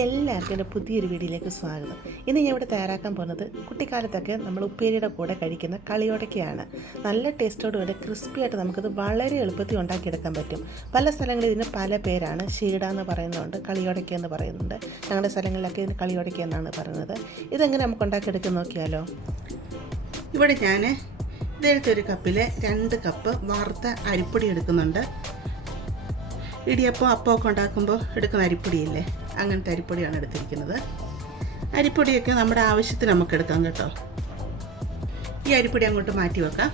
എല്ലാവർക്കും എൻ്റെ പുതിയൊരു വീഡിയോയിലേക്ക് സ്വാഗതം. ഇന്ന് ഞാൻ ഇവിടെ തയ്യാറാക്കാൻ പോകുന്നത് കുട്ടിക്കാലത്തൊക്കെ നമ്മൾ ഉപ്പേരിയുടെ കൂടെ കഴിക്കുന്ന കളിയോടൊക്കെയാണ്. നല്ല ടേസ്റ്റോടുകൂടെ ക്രിസ്പിയായിട്ട് നമുക്കത് വളരെ എളുപ്പത്തിൽ ഉണ്ടാക്കിയെടുക്കാൻ പറ്റും. പല സ്ഥലങ്ങളിൽ ഇതിന് പല പേരാണ്. ഷീട എന്ന് പറയുന്നുണ്ട്, കളിയോടയ്ക്ക എന്ന് പറയുന്നുണ്ട്. ഞങ്ങളുടെ സ്ഥലങ്ങളിലൊക്കെ ഇതിന് കളിയോടയ്ക്ക എന്നാണ് പറയുന്നത്. ഇതെങ്ങനെ നമുക്ക് ഉണ്ടാക്കിയെടുക്കാൻ നോക്കിയാലോ? ഇവിടെ ഞാൻ ഇതേലത്തെ ഒരു കപ്പിൽ 2 കപ്പ് വറുത്ത അരിപ്പൊടി എടുക്കുന്നുണ്ട്. ഇടിയപ്പം അപ്പമൊക്കെ ഉണ്ടാക്കുമ്പോൾ എടുക്കുന്ന അരിപ്പൊടിയില്ലേ, അങ്ങനത്തെ അരിപ്പൊടിയാണ് എടുത്തിരിക്കുന്നത്. അരിപ്പൊടിയൊക്കെ നമ്മുടെ ആവശ്യത്തിന് നമുക്ക് എടുക്കാം കേട്ടോ. ഈ അരിപ്പൊടി അങ്ങോട്ട് മാറ്റി വെക്കാം.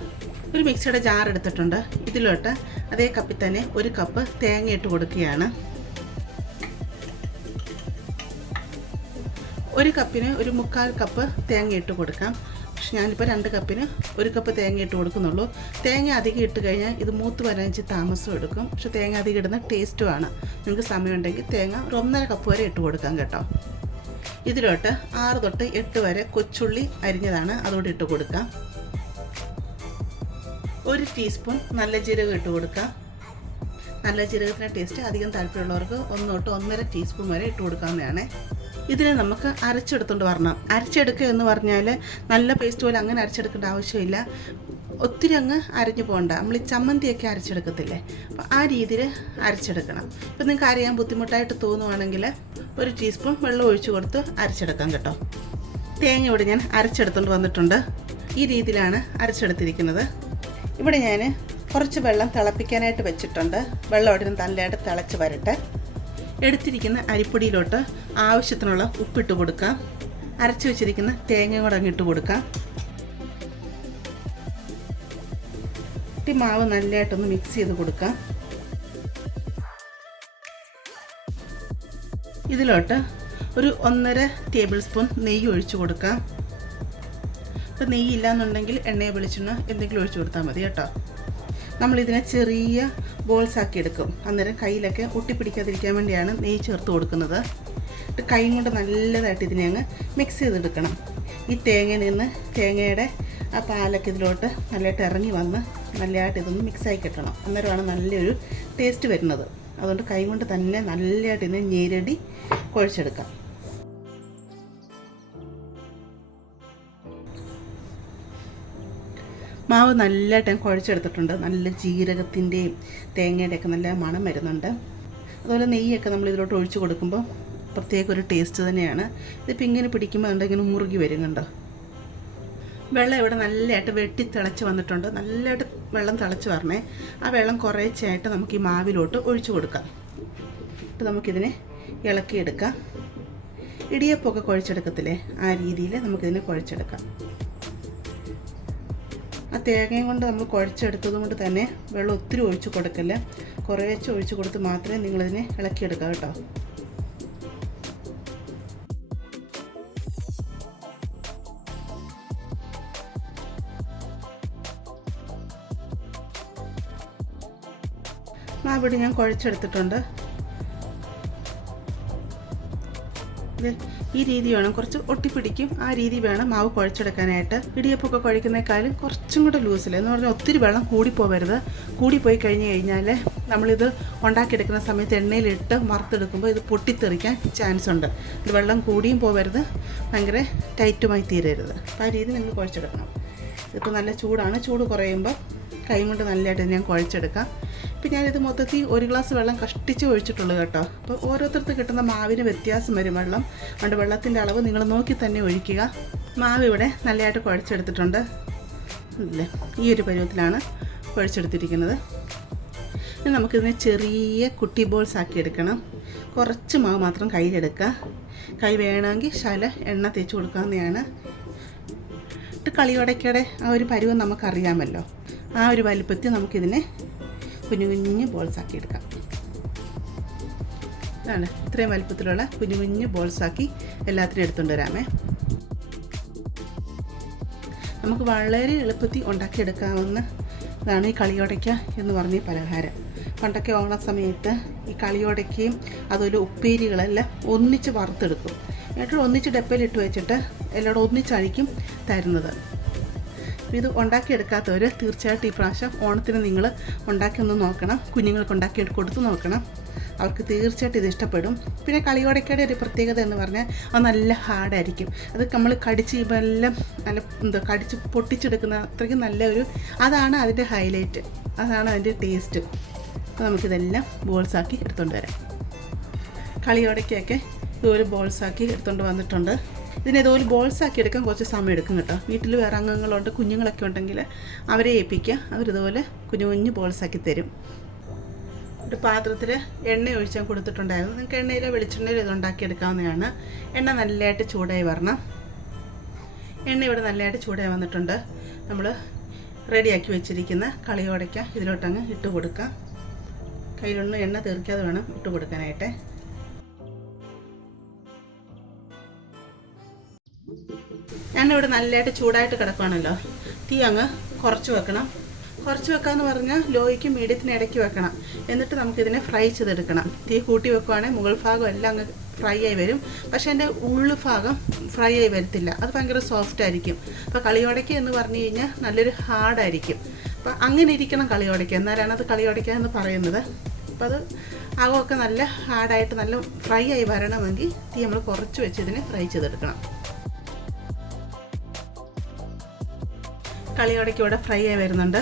ഒരു മിക്സിയുടെ ജാർ എടുത്തിട്ടുണ്ട്. ഇതിലോട്ട് അതേ കപ്പിൽ തന്നെ 1 കപ്പ് തേങ്ങ ഇട്ട് കൊടുക്കുകയാണ്. 1 കപ്പിന് 1/4 കപ്പ് തേങ്ങ ഇട്ട് കൊടുക്കാം. പക്ഷെ ഞാനിപ്പോൾ 2 കപ്പിന് 1 കപ്പ് തേങ്ങ ഇട്ട് കൊടുക്കുന്നുള്ളൂ. തേങ്ങ അധികം ഇട്ട് കഴിഞ്ഞാൽ ഇത് മൂത്ത് വരാൻ താമസം എടുക്കും. പക്ഷെ തേങ്ങ അധികം ഇടുന്ന ടേസ്റ്റുമാണ്. നിങ്ങൾക്ക് സമയമുണ്ടെങ്കിൽ തേങ്ങ ഒരു 1.5 കപ്പ് വരെ ഇട്ട് കൊടുക്കാം കേട്ടോ. ഇതിലോട്ട് 6 തൊട്ട് 8 വരെ കൊച്ചുള്ളി അരിഞ്ഞതാണ്, അതോടെ ഇട്ട് കൊടുക്കാം. 1 ടീസ്പൂൺ നല്ല ജീരകം ഇട്ട് കൊടുക്കാം. നല്ല ജീരകത്തിൻ്റെ ടേസ്റ്റ് അധികം താല്പര്യമുള്ളവർക്ക് 1 തൊട്ട് 1.5 ടീസ്പൂൺ വരെ ഇട്ട് കൊടുക്കാവുന്നതാണ്. ഇതിനെ നമുക്ക് അരച്ചെടുത്തുകൊണ്ട് വരണം. അരച്ചെടുക്കുക എന്ന് പറഞ്ഞാൽ നല്ല പേസ്റ്റ് പോലെ അങ്ങനെ അരച്ചെടുക്കേണ്ട ആവശ്യമില്ല. ഒത്തിരി അങ്ങ് അരഞ്ഞു പോകണ്ട. നമ്മൾ ഈ ചമ്മന്തിയൊക്കെ അരച്ചെടുക്കത്തില്ലേ, അപ്പോൾ ആ രീതിയിൽ അരച്ചെടുക്കണം. ഇപ്പം നിങ്ങൾക്ക് അറിയാൻ ബുദ്ധിമുട്ടായിട്ട് തോന്നുവാണെങ്കിൽ 1 ടീസ്പൂൺ വെള്ളം ഒഴിച്ച് കൊടുത്ത് അരച്ചെടുക്കാം കേട്ടോ. തേങ്ങ ഇവിടെ ഞാൻ അരച്ചെടുത്തുകൊണ്ട് വന്നിട്ടുണ്ട്. ഈ രീതിയിലാണ് അരച്ചെടുത്തിരിക്കുന്നത്. ഇവിടെ ഞാൻ കുറച്ച് വെള്ളം തിളപ്പിക്കാനായിട്ട് വെച്ചിട്ടുണ്ട്. വെള്ളം അവിടെ നല്ലതായിട്ട് തിളച്ച് വരട്ടെ. എടുത്തിരിക്കുന്ന അരിപ്പൊടിയിലോട്ട് ആവശ്യത്തിനുള്ള ഉപ്പിട്ട് കൊടുക്കാം. അരച്ചു വെച്ചിരിക്കുന്ന തേങ്ങ കൂടെ അങ്ങിട്ട് കൊടുക്കാം. ഈ മാവ് നല്ലതായിട്ടൊന്ന് മിക്സ് ചെയ്ത് കൊടുക്കാം. ഇതിലോട്ട് ഒരു 1.5 ടേബിൾ സ്പൂൺ നെയ്യ് ഒഴിച്ചു കൊടുക്കാം. ഇപ്പോൾ നെയ്യ് ഇല്ലയെന്നുണ്ടെങ്കിൽ എണ്ണയോ വെളിച്ചെണ്ണ എന്തെങ്കിലും ഒഴിച്ചു കൊടുത്താൽ മതി കേട്ടോ. നമ്മളിതിനെ ചെറിയ ബോൾസ് ആക്കി എടുക്കും. അന്നേരം കയ്യിലൊക്കെ ഒട്ടിപ്പിടിക്കാതിരിക്കാൻ വേണ്ടിയാണ് നെയ്യ് ചേർത്ത് കൊടുക്കുന്നത്. കൈ കൊണ്ട് നല്ലതായിട്ട് ഇതിനെ അങ്ങ് മിക്സ് ചെയ്തെടുക്കണം. ഈ തേങ്ങയിൽ നിന്ന് തേങ്ങയുടെ ആ പാലൊക്കെ ഇതിലോട്ട് നല്ലതായിട്ട് ഇറങ്ങി വന്ന് നല്ലതായിട്ട് ഇതൊന്ന് മിക്സായി കിട്ടണം. അന്നേരമാണ് നല്ലൊരു ടേസ്റ്റ് വരുന്നത്. അതുകൊണ്ട് കൈ കൊണ്ട് തന്നെ നല്ലതായിട്ട് ഇതിനെ ഞെരടി കുഴച്ചെടുക്കാം. മാവ് നല്ലതായിട്ട് ഞാൻ കുഴച്ചെടുത്തിട്ടുണ്ട്. നല്ല ജീരകത്തിൻ്റെയും തേങ്ങയുടെയൊക്കെ നല്ല മണം വരുന്നുണ്ട്. അതുപോലെ നെയ്യൊക്കെ നമ്മൾ ഇതിലോട്ട് ഒഴിച്ച് കൊടുക്കുമ്പോൾ പ്രത്യേക ഒരു ടേസ്റ്റ് തന്നെയാണ്. ഇതിപ്പോൾ ഇങ്ങനെ പിടിക്കുമ്പോൾ അതിങ്ങനെ മുറുകി വരും കണ്ടോ. വെള്ളം ഇവിടെ നല്ലതായിട്ട് വെട്ടി തിളച്ച് വന്നിട്ടുണ്ട്. നല്ലതായിട്ട് വെള്ളം തിളച്ച് വരണേ. ആ വെള്ളം കുറേശ്ശായിട്ട് നമുക്ക് ഈ മാവിലോട്ട് ഒഴിച്ച് കൊടുക്കാം. എന്നിട്ട് നമുക്കിതിനെ ഇളക്കിയെടുക്കാം. ഇടിയപ്പമൊക്കെ കുഴച്ചെടുക്കത്തില്ലേ, ആ രീതിയിൽ നമുക്കിതിനെ കുഴച്ചെടുക്കാം. ആ തേങ്ങയും കൊണ്ട് നമ്മൾ കുഴച്ചെടുത്തത് കൊണ്ട് തന്നെ വെള്ളം ഒത്തിരി ഒഴിച്ച് കൊടുക്കില്ല. കുറേശ്ശെ ഒഴിച്ച് കൊടുത്ത് മാത്രമേ നിങ്ങളിതിനെ ഇളക്കിയെടുക്കുക കേട്ടോ. മാവിടെ ഞാൻ കുഴച്ചെടുത്തിട്ടുണ്ട്. ഈ രീതി വേണം, കുറച്ച് ഒട്ടിപ്പിടിക്കും. ആ രീതി വേണം മാവ് കുഴച്ചെടുക്കാനായിട്ട്. ഇടിയപ്പമൊക്കെ കുഴക്കുന്നേക്കാളും കുറച്ചും കൂടെ ലൂസിൽ എന്ന് പറഞ്ഞാൽ ഒത്തിരി വെള്ളം കൂടിപ്പോവരുത്. കൂടിപ്പോയി കഴിഞ്ഞ് കഴിഞ്ഞാൽ നമ്മളിത് ഉണ്ടാക്കിയെടുക്കുന്ന സമയത്ത് എണ്ണയിലിട്ട് വറുത്തെടുക്കുമ്പോൾ ഇത് പൊട്ടിത്തെറിക്കാൻ ചാൻസ് ഉണ്ട്. ഇത് വെള്ളം കൂടിയും പോവരുത്, ഭയങ്കര ടൈറ്റുമായി തീരരുത്. അപ്പോൾ ആ രീതി നിങ്ങൾ കുഴച്ചെടുക്കണം. ഇതിപ്പോൾ നല്ല ചൂടാണ്. ചൂട് കുറയുമ്പോൾ കൈ കൊണ്ട് നല്ലതായിട്ട് ഞാൻ കുഴച്ചെടുക്കാം. ഇപ്പം ഞാനിത് മൊത്തത്തിൽ 1 ഗ്ലാസ് വെള്ളം കഷ്ടിച്ച് ഒഴിച്ചിട്ടുള്ളൂ കേട്ടോ. അപ്പോൾ ഓരോരുത്തർക്ക് കിട്ടുന്ന മാവിന് വ്യത്യാസം വരും വെള്ളം. അതുകൊണ്ട് വെള്ളത്തിൻ്റെ അളവ് നിങ്ങൾ നോക്കി തന്നെ ഒഴിക്കുക. മാവ് ഇവിടെ നല്ലതായിട്ട് കുഴച്ചെടുത്തിട്ടുണ്ട് അല്ലേ. ഈ ഒരു പരുവത്തിലാണ് കുഴച്ചെടുത്തിരിക്കുന്നത്. ഇനി നമുക്കിതിനെ ചെറിയ കുട്ടി ബോൾസ് ആക്കി എടുക്കണം. കുറച്ച് മാവ് മാത്രം കയ്യിലെടുക്കുക. കൈ വേണമെങ്കിൽ ശല എണ്ണ തേച്ച് കൊടുക്കാവുന്നതാണ്. കളിയോടയ്ക്കയുടെ ആ ഒരു പരുവം നമുക്കറിയാമല്ലോ. ആ ഒരു വലിപ്പത്തിൽ നമുക്കിതിനെ കുഞ്ഞു കുഞ്ഞു ബോൾസാക്കി എടുക്കാം. അതാണ് ഇത്രയും വലിപ്പത്തിലുള്ള കുഞ്ഞു കുഞ്ഞു ബോൾസാക്കി എല്ലാത്തിനും എടുത്തുകൊണ്ട് വരാമേ. നമുക്ക് വളരെ എളുപ്പത്തിൽ ഉണ്ടാക്കിയെടുക്കാവുന്ന ഇതാണ് ഈ കളിയോടയ്ക്ക എന്ന് പറഞ്ഞ ഈ പലഹാരം. പണ്ടൊക്കെ ഓണ സമയത്ത് ഈ കളിയോടയ്ക്കയും അതുപോലെ ഉപ്പേരികളെല്ലാം ഒന്നിച്ച് വറുത്തെടുക്കും. എന്നിട്ട് ഒന്നിച്ച് ഡപ്പയിലിട്ട് വെച്ചിട്ട് എല്ലാവരും ഒന്നിച്ചഴിക്കും തരുന്നത്. ഇത് ഉണ്ടാക്കിയെടുക്കാത്തവർ തീർച്ചയായിട്ടും ഈ പ്രാവശ്യം ഓണത്തിന് നിങ്ങൾ ഉണ്ടാക്കി ഒന്ന് നോക്കണം. കുഞ്ഞുങ്ങൾക്ക് ഉണ്ടാക്കി കൊടുത്ത് നോക്കണം. അവർക്ക് തീർച്ചയായിട്ടും ഇത് ഇഷ്ടപ്പെടും. പിന്നെ കളിയോടക്കയുടെ ഒരു പ്രത്യേകത എന്ന് പറഞ്ഞാൽ അത് നല്ല ഹാർഡായിരിക്കും. അത് നമ്മൾ കടിച്ച് എല്ലാം നല്ല കടിച്ച് പൊട്ടിച്ചെടുക്കുന്ന അത്രയ്ക്കും നല്ലൊരു അതാണ് അതിൻ്റെ ഹൈലൈറ്റ്, അതാണ് അതിൻ്റെ ടേസ്റ്റ്. അപ്പോൾ നമുക്കിതെല്ലാം ബോൾസാക്കി എടുത്തുകൊണ്ട് വരാം. കളിയോടക്കൊക്കെ ഇതുപോലെ ബോൾസാക്കി എടുത്തുകൊണ്ട് വന്നിട്ടുണ്ട്. ഇതിനെ ഇതുപോലെ ബോൾസാക്കി എടുക്കാൻ കുറച്ച് സമയം എടുക്കും കേട്ടോ. വീട്ടിൽ വേറെ അംഗങ്ങളുണ്ട്, കുഞ്ഞുങ്ങളൊക്കെ ഉണ്ടെങ്കിൽ അവരെ ഏൽപ്പിക്കുക, അവരിതുപോലെ കുഞ്ഞു കുഞ്ഞു ബോൾസാക്കി തരും. ഒരു പാത്രത്തിൽ എണ്ണ ഒഴിച്ചാൽ കൊടുത്തിട്ടുണ്ടായിരുന്നു. നിങ്ങൾക്ക് എണ്ണയിലോ വെളിച്ചെണ്ണയിലോ ഇത് ഉണ്ടാക്കിയെടുക്കാവുന്നതാണ്. എണ്ണ നല്ലതായിട്ട് ചൂടായി വരണം. എണ്ണ ഇവിടെ നല്ലതായിട്ട് ചൂടായി വന്നിട്ടുണ്ട്. നമ്മൾ റെഡിയാക്കി വെച്ചിരിക്കുന്ന കളിയോടയ്ക്ക ഇതിലോട്ടങ്ങ് ഇട്ട് കൊടുക്കാം. കയ്യിലൊന്നും എണ്ണ തീർക്കാതെ വേണം ഇട്ട് കൊടുക്കാനായിട്ട്. എണ്ണ ഇവിടെ നല്ലതായിട്ട് ചൂടായിട്ട് കിടക്കുകയാണല്ലോ. തീ അങ്ങ് കുറച്ച് വെക്കണം. കുറച്ച് വെക്കാമെന്ന് പറഞ്ഞാൽ ലോയ്ക്കും മീഡിയത്തിന് ഇടയ്ക്ക് വെക്കണം. എന്നിട്ട് നമുക്കിതിനെ ഫ്രൈ ചെയ്തെടുക്കണം. തീ കൂട്ടി വെക്കുവാണെങ്കിൽ മുകൾ ഭാഗം എല്ലാം അങ്ങ് ഫ്രൈ ആയി വരും. പക്ഷേ എൻ്റെ ഉള്ളു ഭാഗം ഫ്രൈ ആയി വരത്തില്ല, അത് ഭയങ്കര സോഫ്റ്റ് ആയിരിക്കും. അപ്പോൾ കളിയോടയ്ക്ക എന്ന് പറഞ്ഞു കഴിഞ്ഞാൽ നല്ലൊരു ഹാർഡായിരിക്കും. അപ്പോൾ അങ്ങനെ ഇരിക്കണം കളിയോടയ്ക്ക, എന്നാലാണ് അത് കളിയോടയ്ക്ക എന്ന് പറയുന്നത്. അപ്പോൾ അത് അകമൊക്കെ നല്ല ഹാർഡായിട്ട് നല്ല ഫ്രൈ ആയി വരണമെങ്കിൽ തീ നമ്മൾ കുറച്ച് വെച്ച് ഇതിനെ ഫ്രൈ ചെയ്തെടുക്കണം. കളിയോടയ്ക്ക് ഇവിടെ ഫ്രൈ ആയി വരുന്നുണ്ട്.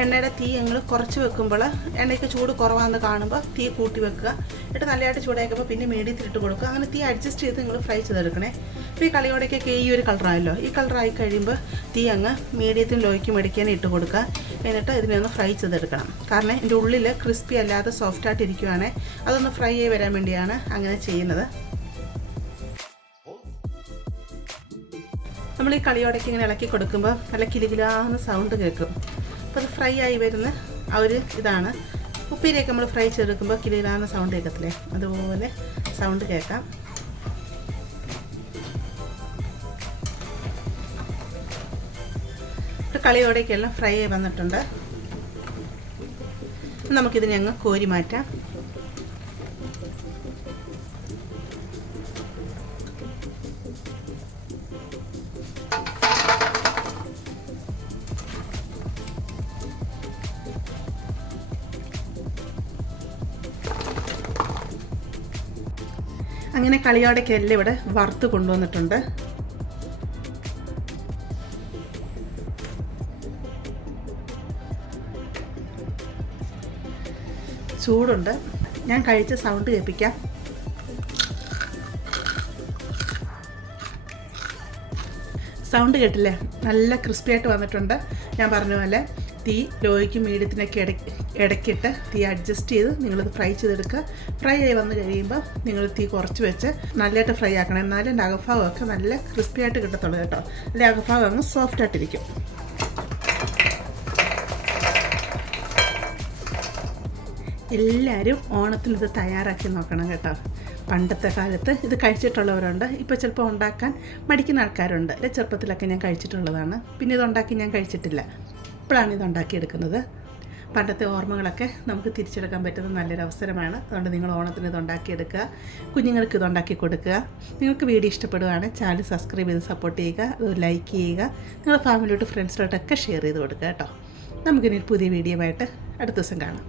എണ്ണയുടെ തീ ഞങ്ങൾ കുറച്ച് വെക്കുമ്പോൾ എണ്ണയ്ക്ക് ചൂട് കുറവാണെന്ന് കാണുമ്പോൾ തീ കൂട്ടി വെക്കുക. എന്നിട്ട് നല്ലതായിട്ട് ചൂടാക്കുമ്പോൾ പിന്നെ മീഡിയത്തിലിട്ട് കൊടുക്കുക. അങ്ങനെ തീ അഡ്ജസ്റ്റ് ചെയ്ത് നിങ്ങൾ ഫ്രൈ ചെയ്തെടുക്കണേ. ഇപ്പോൾ ഈ കളിയോടയ്ക്കൊക്കെ ഈ ഒരു കളറായല്ലോ. ഈ കളറായി കഴിയുമ്പോൾ തീ അങ്ങ് മീഡിയത്തിന് ലോയ്ക്ക് മേടിക്കാനും ഇട്ട് കൊടുക്കുക. എന്നിട്ട് ഇതിനെ ഒന്ന് ഫ്രൈ ചെയ്തെടുക്കണം. കാരണം ഇതിൻ്റെ ഉള്ളിൽ ക്രിസ്പി അല്ലാതെ സോഫ്റ്റായിട്ട് ഇരിക്കുവാണെങ്കിൽ അതൊന്ന് ഫ്രൈ ആയി വരാൻ വേണ്ടിയാണ് അങ്ങനെ ചെയ്യുന്നത്. നമ്മൾ ഈ കളിയോടയ്ക്ക് ഇങ്ങനെ ഇളക്കി കൊടുക്കുമ്പോൾ നല്ല കിലുകിലാന്ന് സൗണ്ട് കേൾക്കും. അപ്പോൾ അത് ഫ്രൈ ആയി വരുന്ന ആ ഒരു ഇതാണ്. ഉപ്പേരിയൊക്കെ നമ്മൾ ഫ്രൈ ചെയ്തെടുക്കുമ്പോൾ കിലുകിലാന്ന് സൗണ്ട് കേൾക്കത്തില്ലേ, അതുപോലെ സൗണ്ട് കേൾക്കാം. ഇപ്പോൾ കളിയോടയ്ക്കെല്ലാം ഫ്രൈ ആയി വന്നിട്ടുണ്ട്. നമുക്കിതിനെ അങ്ങ് കോരി മാറ്റാം. അങ്ങനെ കളിയോടയ്ക്കെല്ലാം ഇവിടെ വറുത്ത് കൊണ്ടുവന്നിട്ടുണ്ട്. ചൂടുണ്ട്, ഞാൻ കഴിച്ച സൗണ്ട് കേൾപ്പിക്കാം. സൗണ്ട് കേട്ടില്ലേ, നല്ല ക്രിസ്പി ആയിട്ട് വന്നിട്ടുണ്ട്. ഞാൻ പറഞ്ഞ പോലെ തീ ലോയ്ക്കും മീഡിയത്തിനൊക്കെ ഇടയ്ക്കിട്ട് തീ അഡ്ജസ്റ്റ് ചെയ്ത് നിങ്ങളിത് ഫ്രൈ ചെയ്തെടുക്കുക. ഫ്രൈ ആയി വന്നു കഴിയുമ്പോൾ നിങ്ങൾ തീ കുറച്ച് വെച്ച് നല്ലതായിട്ട് ഫ്രൈ ആക്കണം. എന്നാലും എൻ്റെ അകഭാഗമൊക്കെ നല്ല ക്രിസ്പി ആയിട്ട് കിട്ടത്തുള്ളൂ കേട്ടോ. അല്ലെങ്കിൽ അകഭാഗം അങ്ങ് സോഫ്റ്റ് ആയിട്ടിരിക്കും. എല്ലാവരും ഓണത്തിന് ഇത് തയ്യാറാക്കി നോക്കണം കേട്ടോ. പണ്ടത്തെ കാലത്ത് ഇത് കഴിച്ചിട്ടുള്ളവരുണ്ട്, ഇപ്പോൾ ചിലപ്പോൾ ഉണ്ടാക്കാൻ മടിക്കുന്ന ആൾക്കാരുണ്ട്. ചെറുപ്പത്തിലൊക്കെ ഞാൻ കഴിച്ചിട്ടുള്ളതാണ്. പിന്നെ ഇതുണ്ടാക്കി ഞാൻ കഴിച്ചിട്ടില്ല, ഇപ്പോഴാണ് ഇത് ഉണ്ടാക്കിയെടുക്കുന്നത്. പണ്ടത്തെ ഓർമ്മകളൊക്കെ നമുക്ക് തിരിച്ചെടുക്കാൻ പറ്റുന്ന നല്ലൊരു അവസരമാണ്. അതുകൊണ്ട് നിങ്ങൾ ഓണത്തിന് ഇത് ഉണ്ടാക്കിയെടുക്കുക, കുഞ്ഞുങ്ങൾക്ക് ഇത് ഉണ്ടാക്കി കൊടുക്കുക. നിങ്ങൾക്ക് വീഡിയോ ഇഷ്ടപ്പെടുകയാണെങ്കിൽ ചാനൽ സബ്സ്ക്രൈബ് ചെയ്ത് സപ്പോർട്ട് ചെയ്യുക, അത് ലൈക്ക് ചെയ്യുക, നിങ്ങളുടെ ഫാമിലിയോട്ട് ഫ്രണ്ട്സിലോട്ടൊക്കെ ഷെയർ ചെയ്ത് കൊടുക്കുക കേട്ടോ. നമുക്കിനി ഒരു പുതിയ വീഡിയോ ആയിട്ട് അടുത്ത ദിവസം കാണാം.